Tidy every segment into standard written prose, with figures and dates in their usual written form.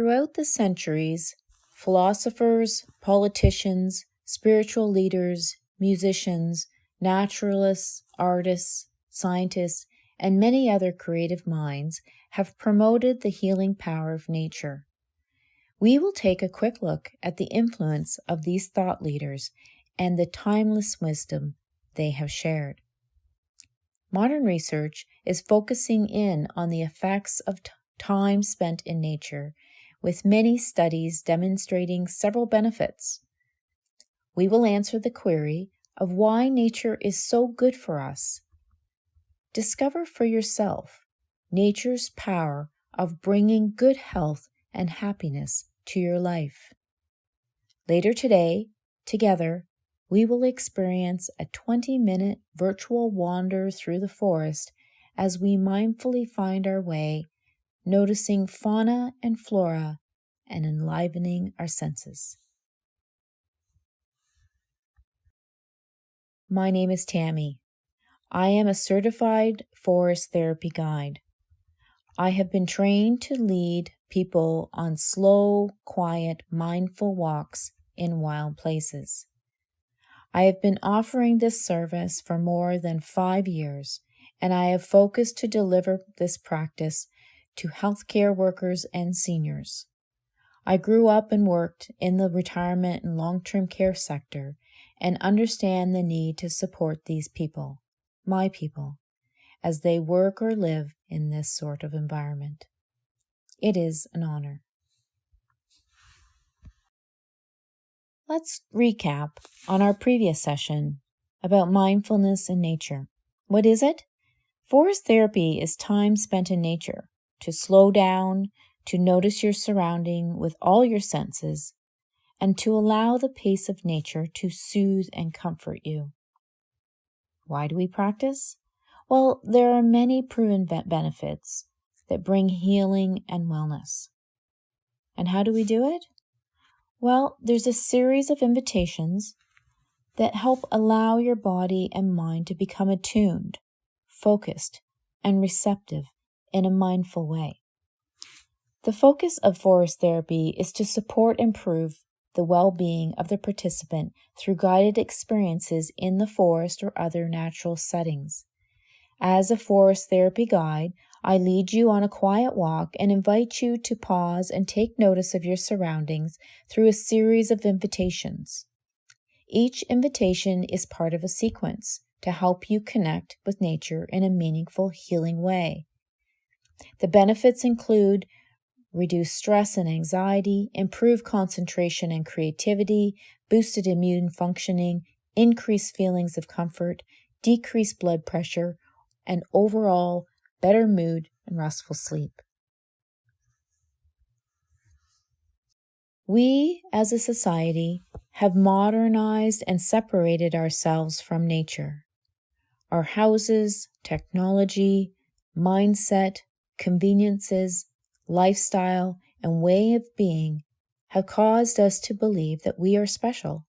Throughout the centuries, philosophers, politicians, spiritual leaders, musicians, naturalists, artists, scientists, and many other creative minds have promoted the healing power of nature. We will take a quick look at the influence of these thought leaders and the timeless wisdom they have shared. Modern research is focusing in on the effects of time spent in nature, with many studies demonstrating several benefits. We will answer the query of why nature is so good for us. Discover for yourself nature's power of bringing good health and happiness to your life. Later today, together, we will experience a 20-minute virtual wander through the forest as we mindfully find our way, noticing fauna and flora and enlivening our senses. My name is Taimi. I am a certified forest therapy guide. I have been trained to lead people on slow, quiet, mindful walks in wild places. I have been offering this service for more than 5 years, and I have focused to deliver this practice to healthcare workers and seniors. I grew up and worked in the retirement and long-term care sector and understand the need to support these people, my people, as they work or live in this sort of environment. It is an honor. Let's recap on our previous session about mindfulness in nature. What is it? Forest therapy is time spent in nature to slow down, to notice your surrounding with all your senses, and to allow the pace of nature to soothe and comfort you. Why do we practice? Well, there are many proven benefits that bring healing and wellness. And how do we do it? Well, there's a series of invitations that help allow your body and mind to become attuned, focused, and receptive in a mindful way. The focus of forest therapy is to support and improve the well-being of the participant through guided experiences in the forest or other natural settings. As a forest therapy guide, I lead you on a quiet walk and invite you to pause and take notice of your surroundings through a series of invitations. Each invitation is part of a sequence to help you connect with nature in a meaningful, healing way. The benefits include reduced stress and anxiety, improved concentration and creativity, boosted immune functioning, increased feelings of comfort, decreased blood pressure, and overall better mood and restful sleep. We, as a society, have modernized and separated ourselves from nature. Our houses, technology, mindset, conveniences, lifestyle, and way of being have caused us to believe that we are special.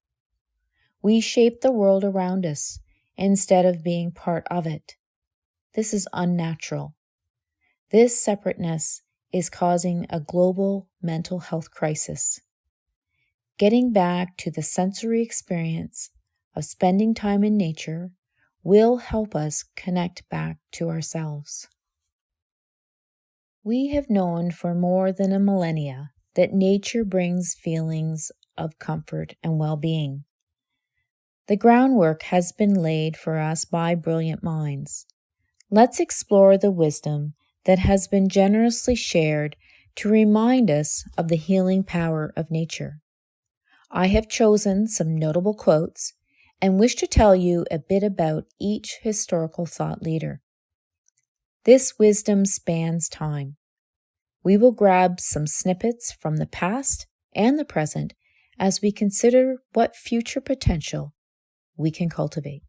We shape the world around us instead of being part of it. This is unnatural. This separateness is causing a global mental health crisis. Getting back to the sensory experience of spending time in nature will help us connect back to ourselves. We have known for more than a millennia that nature brings feelings of comfort and well-being. The groundwork has been laid for us by brilliant minds. Let's explore the wisdom that has been generously shared to remind us of the healing power of nature. I have chosen some notable quotes and wish to tell you a bit about each historical thought leader. This wisdom spans time. We will grab some snippets from the past and the present as we consider what future potential we can cultivate.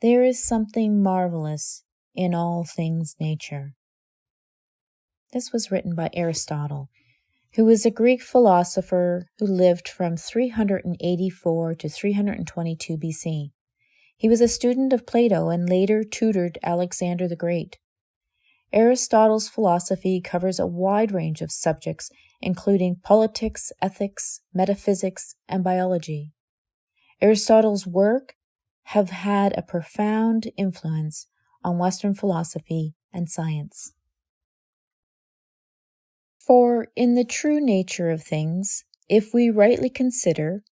There is something marvelous in all things nature. This was written by Aristotle, who was a Greek philosopher who lived from 384 to 322 BC. He was a student of Plato and later tutored Alexander the Great. Aristotle's philosophy covers a wide range of subjects, including politics, ethics, metaphysics, and biology. Aristotle's work have had a profound influence on Western philosophy and science. For in the true nature of things, if we rightly consider,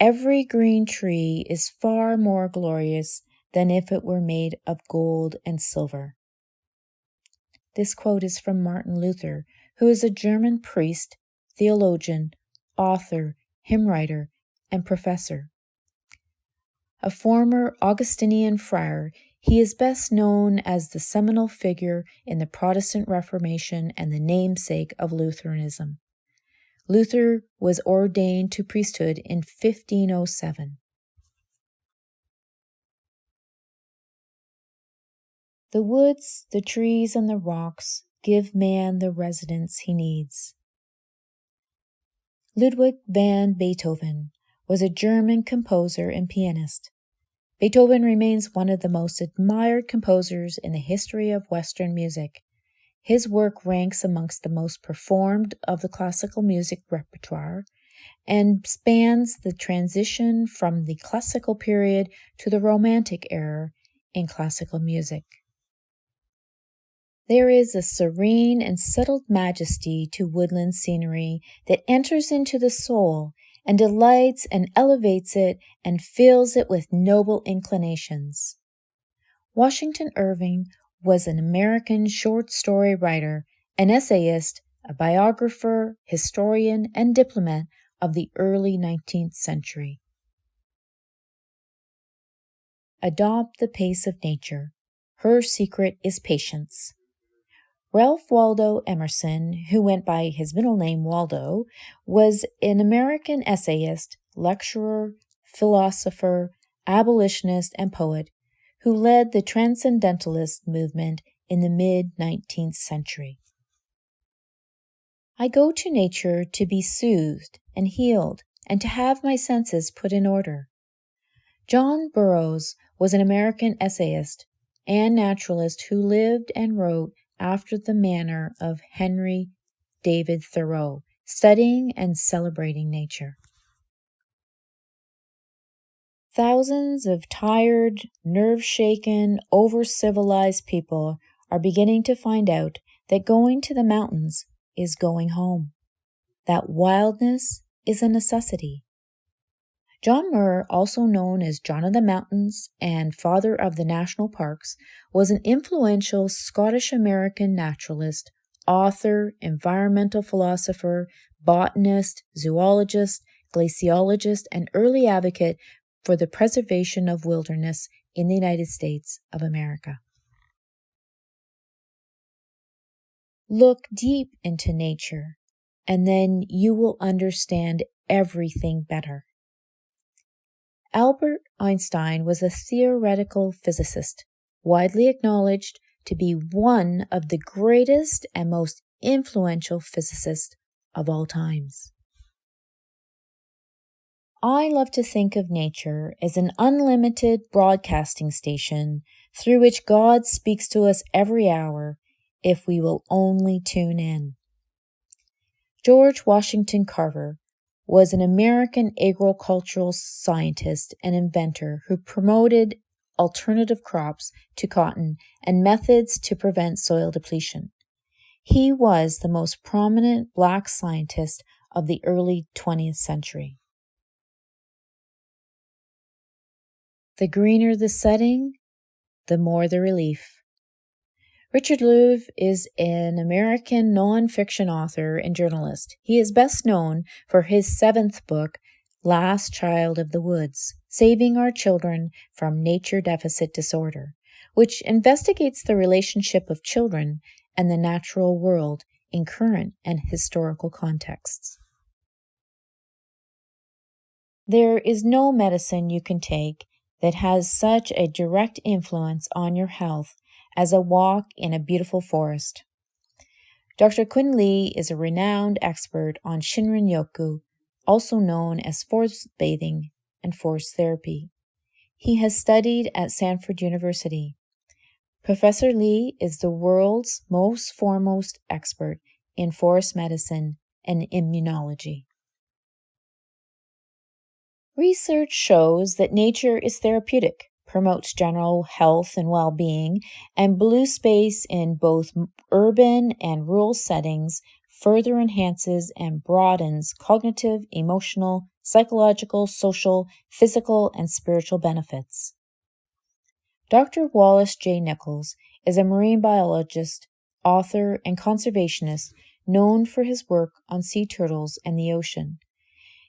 every green tree is far more glorious than if it were made of gold and silver. This quote is from Martin Luther, who is a German priest, theologian, author, hymn writer, and professor. A former Augustinian friar, he is best known as the seminal figure in the Protestant Reformation and the namesake of Lutheranism. Luther was ordained to priesthood in 1507. The woods, the trees, and the rocks give man the residence he needs. Ludwig van Beethoven was a German composer and pianist. Beethoven remains one of the most admired composers in the history of Western music. His work ranks amongst the most performed of the classical music repertoire and spans the transition from the classical period to the Romantic era in classical music. There is a serene and settled majesty to woodland scenery that enters into the soul and delights and elevates it and fills it with noble inclinations. Washington Irving was an American short story writer, an essayist, a biographer, historian, and diplomat of the early 19th century. Adopt the pace of nature. Her secret is patience. Ralph Waldo Emerson, who went by his middle name Waldo, was an American essayist, lecturer, philosopher, abolitionist, and poet who led the Transcendentalist movement in the mid-19th century. I go to nature to be soothed and healed and to have my senses put in order. John Burroughs was an American essayist and naturalist who lived and wrote after the manner of Henry David Thoreau, studying and celebrating nature. Thousands of tired, nerve-shaken, over-civilized people are beginning to find out that going to the mountains is going home, that wildness is a necessity. John Muir, also known as John of the Mountains and father of the national parks, was an influential Scottish-American naturalist, author, environmental philosopher, botanist, zoologist, glaciologist, and early advocate for the preservation of wilderness in the United States of America. Look deep into nature, and then you will understand everything better. Albert Einstein was a theoretical physicist, widely acknowledged to be one of the greatest and most influential physicists of all times. I love to think of nature as an unlimited broadcasting station through which God speaks to us every hour if we will only tune in. George Washington Carver was an American agricultural scientist and inventor who promoted alternative crops to cotton and methods to prevent soil depletion. He was the most prominent Black scientist of the early 20th century. The greener the setting, the more the relief. Richard Louv is an American non-fiction author and journalist. He is best known for his 7th book, Last Child of the Woods, Saving Our Children from Nature Deficit Disorder, which investigates the relationship of children and the natural world in current and historical contexts. There is no medicine you can take that has such a direct influence on your health as a walk in a beautiful forest. Dr. Quinn Lee is a renowned expert on Shinrin-yoku, also known as forest bathing and forest therapy. He has studied at Stanford University. Professor Lee is the world's most foremost expert in forest medicine and immunology. Research shows that nature is therapeutic, promotes general health and well-being, and blue space in both urban and rural settings further enhances and broadens cognitive, emotional, psychological, social, physical, and spiritual benefits. Dr. Wallace J. Nichols is a marine biologist, author, and conservationist known for his work on sea turtles and the ocean.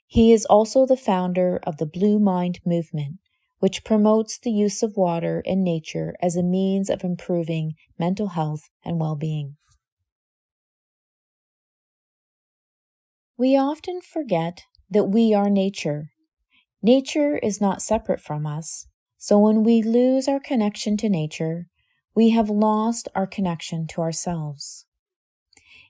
He is also the founder of the Blue Mind movement, which promotes the use of water and nature as a means of improving mental health and well-being. We often forget that we are nature. Nature is not separate from us, so when we lose our connection to nature, we have lost our connection to ourselves.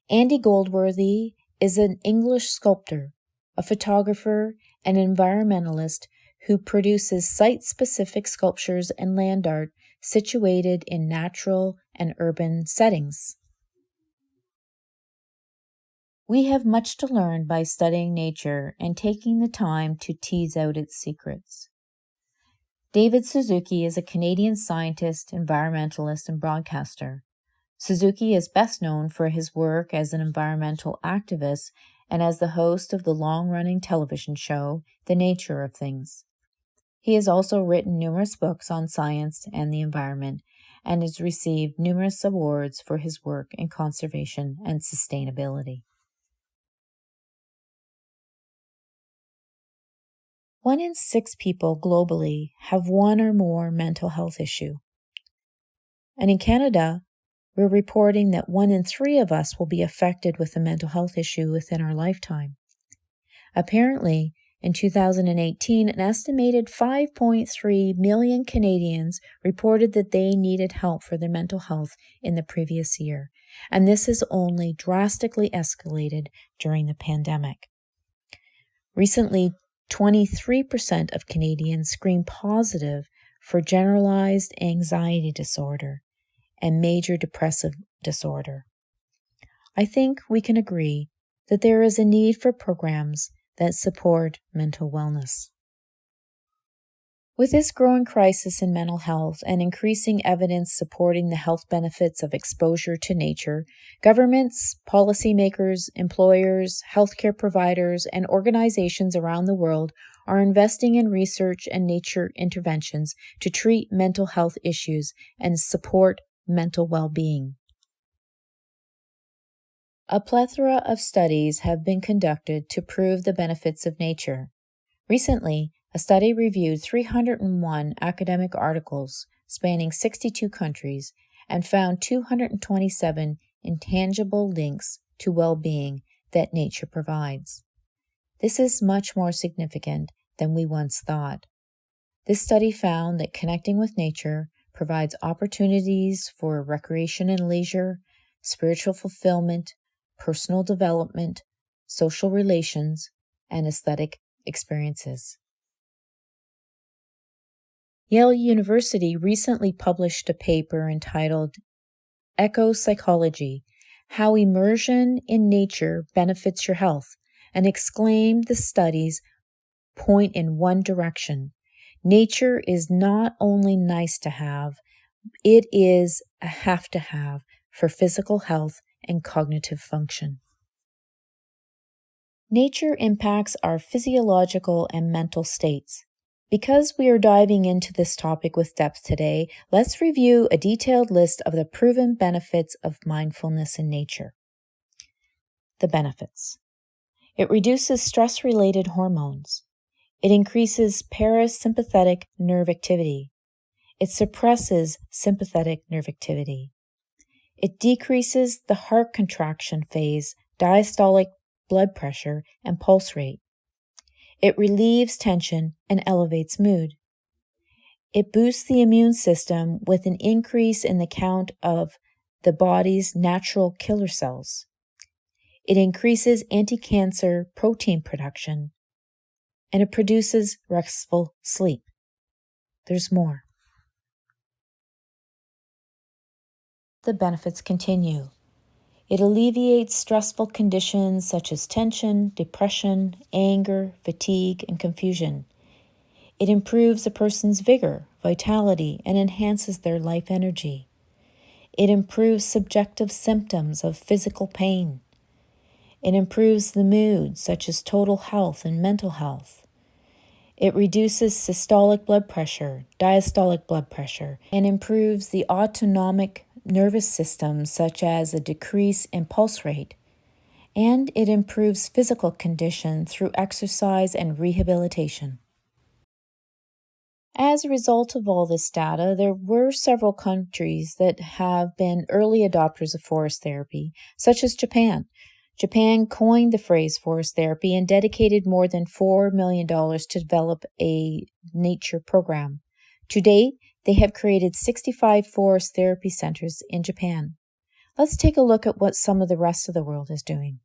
Andy Goldworthy is an English sculptor, a photographer, and environmentalist who produces site-specific sculptures and land art situated in natural and urban settings. We have much to learn by studying nature and taking the time to tease out its secrets. David Suzuki is a Canadian scientist, environmentalist, and broadcaster. Suzuki is best known for his work as an environmental activist and as the host of the long-running television show, The Nature of Things. He has also written numerous books on science and the environment and has received numerous awards for his work in conservation and sustainability. 1 in 6 people globally have one or more mental health issue. And in Canada, we're reporting that 1 in 3 of us will be affected with a mental health issue within our lifetime. Apparently, in 2018, an estimated 5.3 million Canadians reported that they needed help for their mental health in the previous year, and this has only drastically escalated during the pandemic. Recently, 23% of Canadians screened positive for generalized anxiety disorder and major depressive disorder. I think we can agree that there is a need for programs that support mental wellness. With this growing crisis in mental health and increasing evidence supporting the health benefits of exposure to nature, governments, policymakers, employers, healthcare providers, and organizations around the world are investing in research and nature interventions to treat mental health issues and support mental well-being. A plethora of studies have been conducted to prove the benefits of nature. Recently, a study reviewed 301 academic articles spanning 62 countries and found 227 intangible links to well-being that nature provides. This is much more significant than we once thought. This study found that connecting with nature provides opportunities for recreation and leisure, spiritual fulfillment, personal development, social relations, and aesthetic experiences. Yale University recently published a paper entitled Eco-Psychology: How Immersion in Nature Benefits Your Health, and exclaimed the studies point in one direction. Nature is not only nice to have, it is a have to have for physical health and cognitive function. Nature impacts our physiological and mental states. Because we are diving into this topic with depth today, let's review a detailed list of the proven benefits of mindfulness in nature. The benefits. It reduces stress-related hormones. It increases parasympathetic nerve activity. It suppresses sympathetic nerve activity. It decreases the heart contraction phase, diastolic blood pressure, and pulse rate. It relieves tension and elevates mood. It boosts the immune system with an increase in the count of the body's natural killer cells. It increases anti-cancer protein production, and it produces restful sleep. There's more. The benefits continue. It alleviates stressful conditions such as tension, depression, anger, fatigue, and confusion. It improves a person's vigor, vitality, and enhances their life energy. It improves subjective symptoms of physical pain. It improves the mood, such as total health and mental health. It reduces systolic blood pressure, diastolic blood pressure, and improves the autonomic nervous system, such as a decrease in pulse rate. And it improves physical condition through exercise and rehabilitation. As a result of all this data, there were several countries that have been early adopters of forest therapy, such as Japan. Japan coined the phrase forest therapy and dedicated more than $4 million to develop a nature program. To date, they have created 65 forest therapy centers in Japan. Let's take a look at what some of the rest of the world is doing.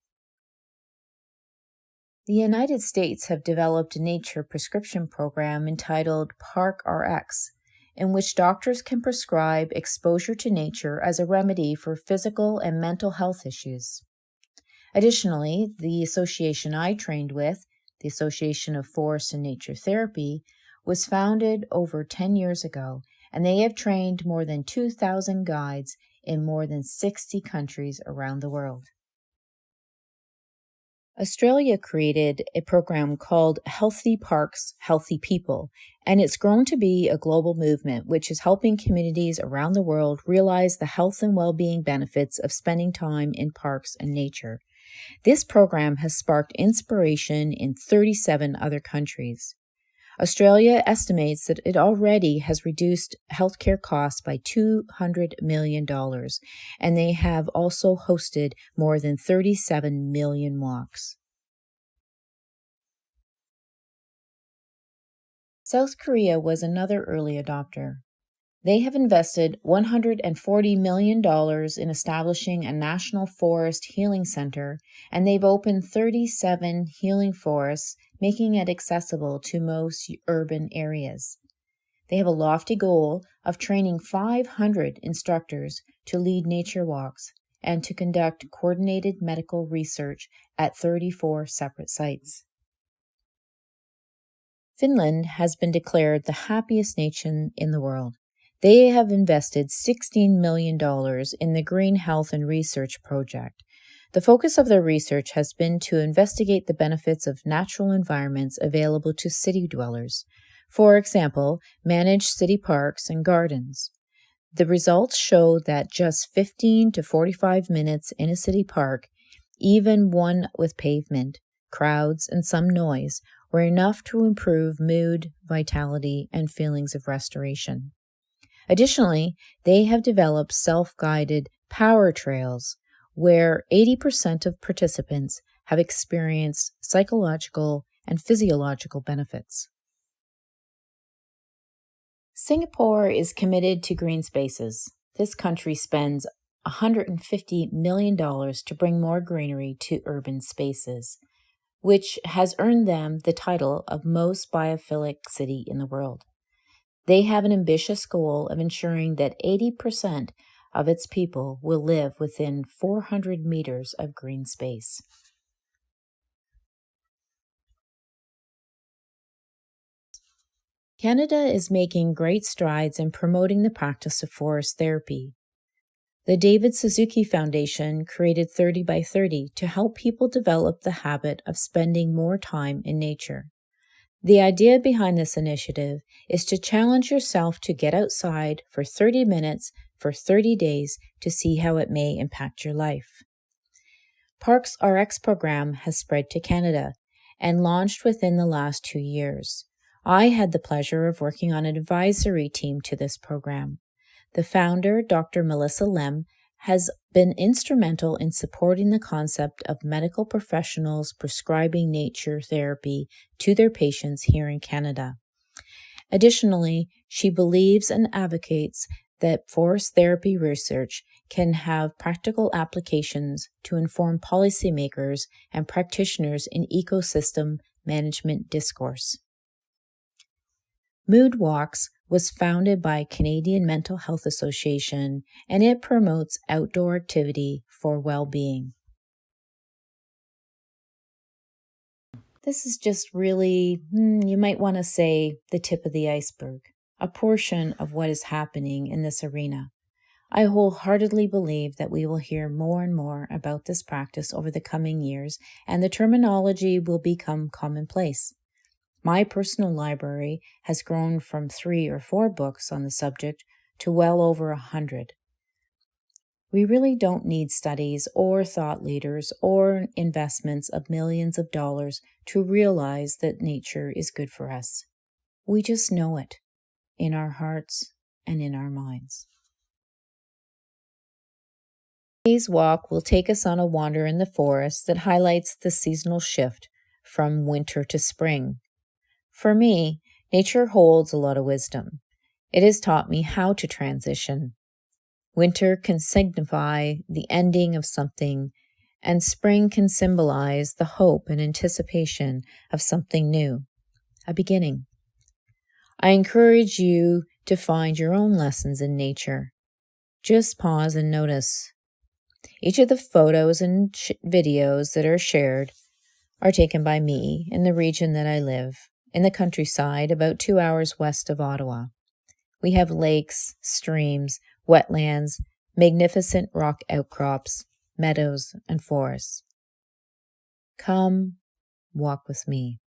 The United States have developed a nature prescription program entitled ParkRx, in which doctors can prescribe exposure to nature as a remedy for physical and mental health issues. Additionally, the association I trained with, the Association of Forest and Nature Therapy, was founded over 10 years ago, and they have trained more than 2,000 guides in more than 60 countries around the world. Australia created a program called Healthy Parks, Healthy People, and it's grown to be a global movement which is helping communities around the world realize the health and well-being benefits of spending time in parks and nature. This program has sparked inspiration in 37 other countries. Australia estimates that it already has reduced healthcare costs by $200 million, and they have also hosted more than 37 million walks. South Korea was another early adopter. They have invested $140 million in establishing a national forest healing center, and they've opened 37 healing forests, making it accessible to most urban areas. They have a lofty goal of training 500 instructors to lead nature walks and to conduct coordinated medical research at 34 separate sites. Finland has been declared the happiest nation in the world. They have invested $16 million in the Green Health and Research Project. The focus of their research has been to investigate the benefits of natural environments available to city dwellers. For example, managed city parks and gardens. The results show that just 15 to 45 minutes in a city park, even one with pavement, crowds, and some noise, were enough to improve mood, vitality, and feelings of restoration. Additionally, they have developed self-guided power trails where 80% of participants have experienced psychological and physiological benefits. Singapore is committed to green spaces. This country spends $150 million to bring more greenery to urban spaces, which has earned them the title of most biophilic city in the world. They have an ambitious goal of ensuring that 80% of its people will live within 400 meters of green space. Canada is making great strides in promoting the practice of forest therapy. The David Suzuki Foundation created 30 by 30 to help people develop the habit of spending more time in nature. The idea behind this initiative is to challenge yourself to get outside for 30 minutes for 30 days to see how it may impact your life. Parks RX program has spread to Canada and launched within the last 2 years. I had the pleasure of working on an advisory team to this program. The founder, Dr. Melissa Lem, has been instrumental in supporting the concept of medical professionals prescribing nature therapy to their patients here in Canada. Additionally, she believes and advocates that forest therapy research can have practical applications to inform policymakers and practitioners in ecosystem management discourse. Mood walks was founded by Canadian Mental Health Association, and it promotes outdoor activity for well-being. This is just really, you might want to say, the tip of the iceberg, a portion of what is happening in this arena. I wholeheartedly believe that we will hear more and more about this practice over the coming years, and the terminology will become commonplace. My personal library has grown from 3 or 4 books on the subject to well over 100. We really don't need studies or thought leaders or investments of millions of dollars to realize that nature is good for us. We just know it in our hearts and in our minds. Today's walk will take us on a wander in the forest that highlights the seasonal shift from winter to spring. For me, nature holds a lot of wisdom. It has taught me how to transition. Winter can signify the ending of something, and spring can symbolize the hope and anticipation of something new, a beginning. I encourage you to find your own lessons in nature. Just pause and notice. Each of the photos and videos that are shared are taken by me in the region that I live, in the countryside about 2 hours west of Ottawa. We have lakes, streams, wetlands, magnificent rock outcrops, meadows, and forests. Come, walk with me.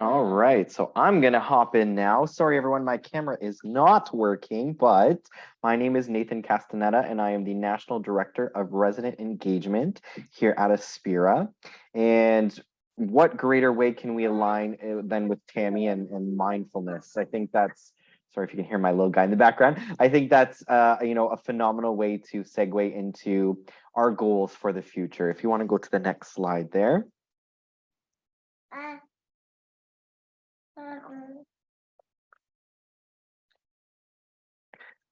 All right, so I'm gonna hop in now. Sorry, everyone, my camera is not working, but my name is Nathan Castaneda, and I am the National Director of Resident Engagement here at Aspira. And what greater way can we align than with Taimi and mindfulness? I think that's, sorry if you can hear my little guy in the background. I think that's a phenomenal way to segue into our goals for the future. If you want to go to the next slide there.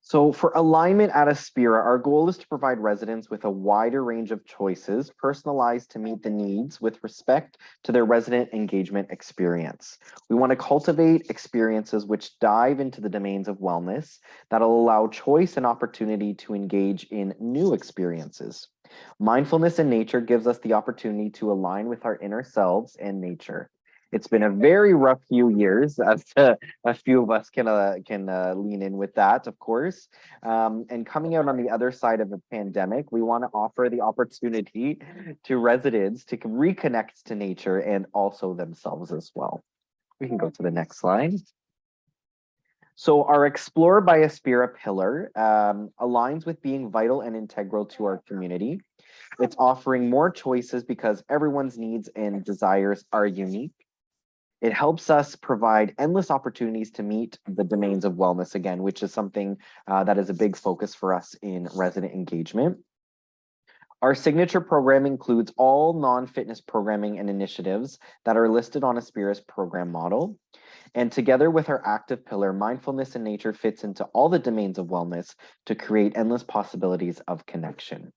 So for alignment at Aspira, our goal is to provide residents with a wider range of choices, personalized to meet the needs with respect to their resident engagement experience. We want to cultivate experiences which dive into the domains of wellness that'll allow choice and opportunity to engage in new experiences. Mindfulness in nature gives us the opportunity to align with our inner selves and nature. It's been a very rough few years, as a few of us can lean in with that, of course. And coming out on the other side of a pandemic, we want to offer the opportunity to residents to reconnect to nature and also themselves as well. We can go to the next slide. So our Explore by Aspira pillar aligns with being vital and integral to our community. It's offering more choices because everyone's needs and desires are unique. It helps us provide endless opportunities to meet the domains of wellness again, which is something that is a big focus for us in resident engagement. Our signature program includes all non-fitness programming and initiatives that are listed on Aspira's program model. And together with our active pillar, mindfulness in nature fits into all the domains of wellness to create endless possibilities of connection.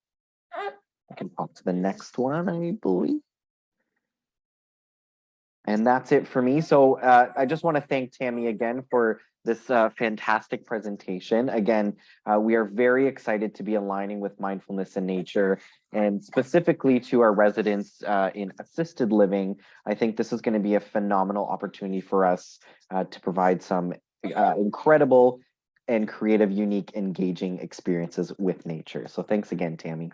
I can pop to the next one, I believe. And that's it for me. So I just want to thank Taimi again for this fantastic presentation. Again, we are very excited to be aligning with mindfulness in nature and specifically to our residents in assisted living. I think this is going to be a phenomenal opportunity for us to provide some incredible and creative, unique, engaging experiences with nature. So thanks again, Taimi.